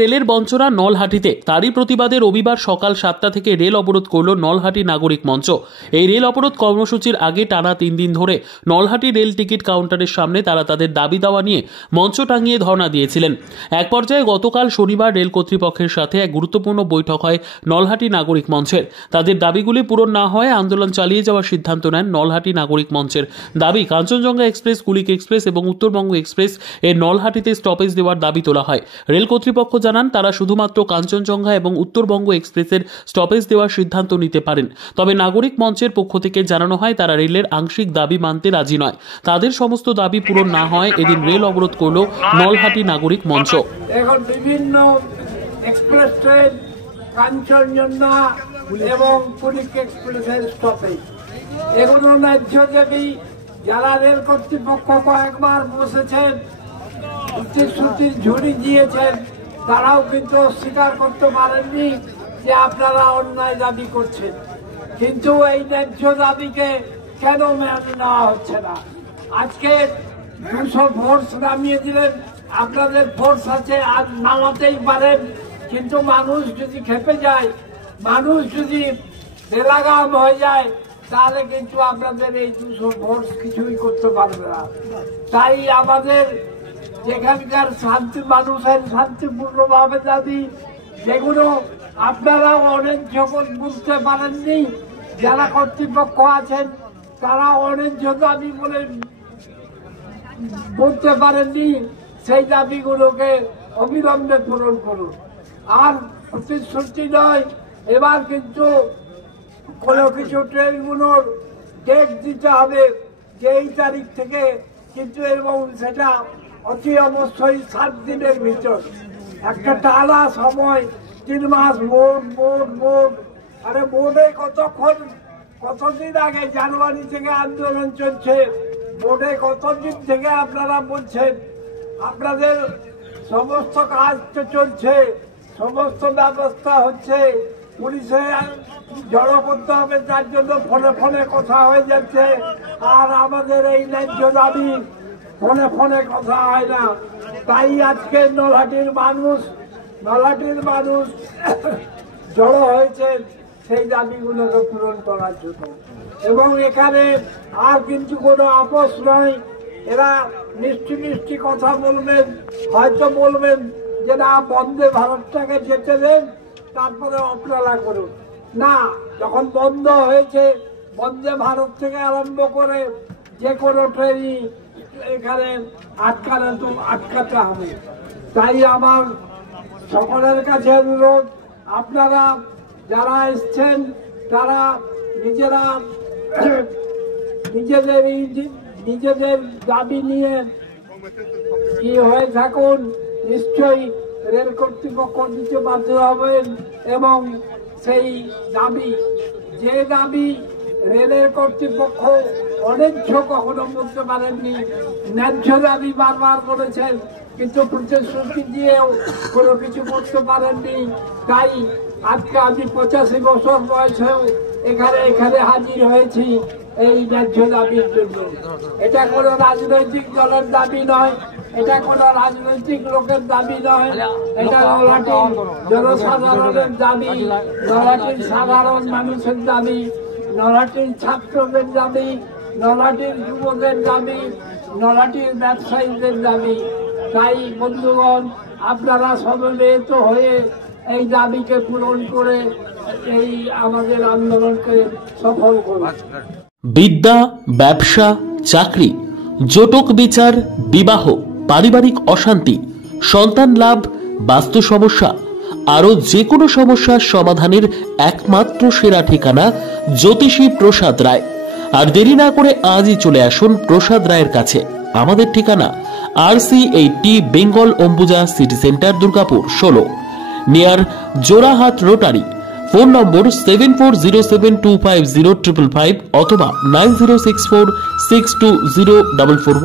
রেলের বঞ্চনা নলহাটিতে, তারই প্রতিবাদে রবিবার সকাল 7টা থেকে রেল অবরোধ করল নলহাটি নাগরিক মঞ্চ। এই রেল অবরোধ কর্মসূচির আগে টানা 3 দিন ধরে নলহাটি রেল টিকিট কাউন্টারের সামনে তারা তাদের দাবি দাওয়া নিয়ে মঞ্চ টাঙিয়ে ধর্ণা দিয়েছিলেন। এক পর্যায়ে গতকাল শনিবার রেল কর্তৃপক্ষের সাথে এক গুরুত্বপূর্ণ বৈঠক হয় নলহাটি নাগরিক মঞ্চের। তাদের দাবিগুলি পূরণ না হয় আন্দোলন চালিয়ে যাওয়ার সিদ্ধান্ত নেন নলহাটি নাগরিক মঞ্চের। দাবি, কাঞ্চনজঙ্ঘা এক্সপ্রেস, কুলিক এক্সপ্রেস এবং উত্তরবঙ্গ এক্সপ্রেস এর নলহাটিতে স্টপেজ দেওয়ার দাবি তোলা হয়। রেল কর্তৃপক্ষ জানান তারা শুধুমাত্র কাঞ্চনজঙ্ঘা এবং উত্তরবঙ্গ এক্সপ্রেসের স্টপেজ দেওয়ার সিদ্ধান্ত নিতে পারেন। তবে নাগরিক মঞ্চের পক্ষ থেকে জানানো হয় তারা রেলের আংশিক দাবি মানতে রাজি নয়। তাদের সমস্ত দাবি পূরণ না হয় এদিন রেল অবরোধ করল নলহাটি নাগরিক মঞ্চ। এখন বিভিন্ন এক্সপ্রেস ট্রেন, কাঞ্চনজঙ্ঘা এবং কুলিক এক্সপ্রেসের স্টপেজ, এগুলো ন্যায্য দাবি। যারা রেল কর্তৃপক্ষ কয়েকবার বসেছেন, প্রতিশ্রুতির ঝুড়ি দিয়েছেন, তারাও কিন্তু স্বীকার করতে পারেননি যে আপনারা অন্যায় দাবি করছেন। কিন্তু এই ন্যায্য দাবিকে কেন মেনে নেওয়া হচ্ছে না? আজকে 200 ফোর্স নামিয়ে দিলেন, আপনাদের ফোর্স আছে, আর নামাতেই পারেন, কিন্তু মানুষ যদি খেপে যায়, মানুষ যদি বেলাগাম হয়ে যায়, তাহলে কিন্তু আপনাদের এই 200 ফোর্স কিছুই করতে পারবে না। তাই আমাদের যেখানকার শান্তি, মানুষের শান্তিপূর্ণভাবে দাবি, যেগুলো আপনারা অনেক যখন বুঝতে পারেননি, যারা কর্তৃপক্ষ আছেন তারা অন্যায্য দাবি বলে বলতে পারেননি, সেই দাবিগুলোকে অবিলম্বে পূরণ করুন। আর প্রতিশ্রুতি নয়, এবার কিন্তু কোনো কিছু ট্রেনগুলোর ডেট দিতে হবে যে এই তারিখ থেকে, কিন্তু এবং সেটা অতি অবশ্যই 7 দিনের ভিতর, একটা টানা সময়, 3 মাস। বোর্ড আরে বোর্ডে কতদিন আগে জানুয়ারি থেকে আন্দোলন চলছে, বোর্ডে কতদিন থেকে আপনারা বলছেন আপনাদের সমস্ত কাজ তো চলছে, সমস্ত ব্যবস্থা হচ্ছে, পুলিশে জড়ো করতে হবে, তার জন্য ফোনে কথা হয়ে যাচ্ছে, আর আমাদের এই ন্যায্য দাবি ফোনে কথা হয় না। তাই আজকে নলহাটির মানুষ জড়ো হয়েছে সেই দাবিগুলোকে পূরণ করার জন্য। এবং এখানে আর কিন্তু কোনো আপোষ নয়। এরা মিষ্টি কথা বলবেন, হয়তো বলবেন যে না, বন্দে ভারতটাকে যেতে দেন, তারপরে আপনারা করুন। না, যখন বন্ধ হয়েছে, বন্দে ভারত থেকে আরম্ভ করে যে কোনো ট্রেনই এখানে আটকাতে হবে। তাই আমার সকলের কাছে অনুরোধ, আপনারা যারা এসছেন তারা নিজেদের দাবি নিয়ে কি হয়ে থাকুন, নিশ্চয়ই রেল কর্তৃপক্ষ দিতে বাধ্য হবেন। এবং সেই দাবি, যে দাবি রেলের কর্তৃপক্ষ অন্যায্য কখনো বলতে পারেননি, ন্যায্য দাবি বারবার করেছেন, কিন্তু প্রতিশ্রুতি দিয়েও কোনো কিছু করতে পারেননি। তাই আজকে আমি 85 বছর বয়সেও এখানে হাজির হয়েছি এই ন্যায্য দাবির জন্য। এটা কোনো রাজনৈতিক দলের দাবি নয়, এটা কোনো রাজনৈতিক লোকের দাবি নয়, এটা নলহাটির জনসাধারণের দাবি, নলহাটির সাধারণ মানুষের দাবি, নলহাটির ছাত্রদের দাবি, নলহাটির যুবদের দাবি, নলহাটির ব্যবসায়ীদের দাবি। তাই বন্ধুগণ, আপনারা সমবেত হয়ে এই দাবিকে পূরণ করে এই আমাদের আন্দোলনকে সফল করুন। বিদ্যা, ব্যবসা, চাকরি, জটক বিচার, বিবাহ, পারিবারিক অশান্তি, সন্তান লাভ, বাস্তু সমস্যা, আরো যে কোনো সমস্যার সমাধানের একমাত্র সেরা ঠিকানা জ্যোতিষী প্রসাদ রায়। আর দেরি না করে আজই চলে আসুন প্রসাদ রায়ের কাছে। আমাদের ঠিকানা RC80 Bengal Ambuja city centre, Durgapur 16, near Jorhat rotary. Phone নম্বর 7407250555 অথবা 9064620444।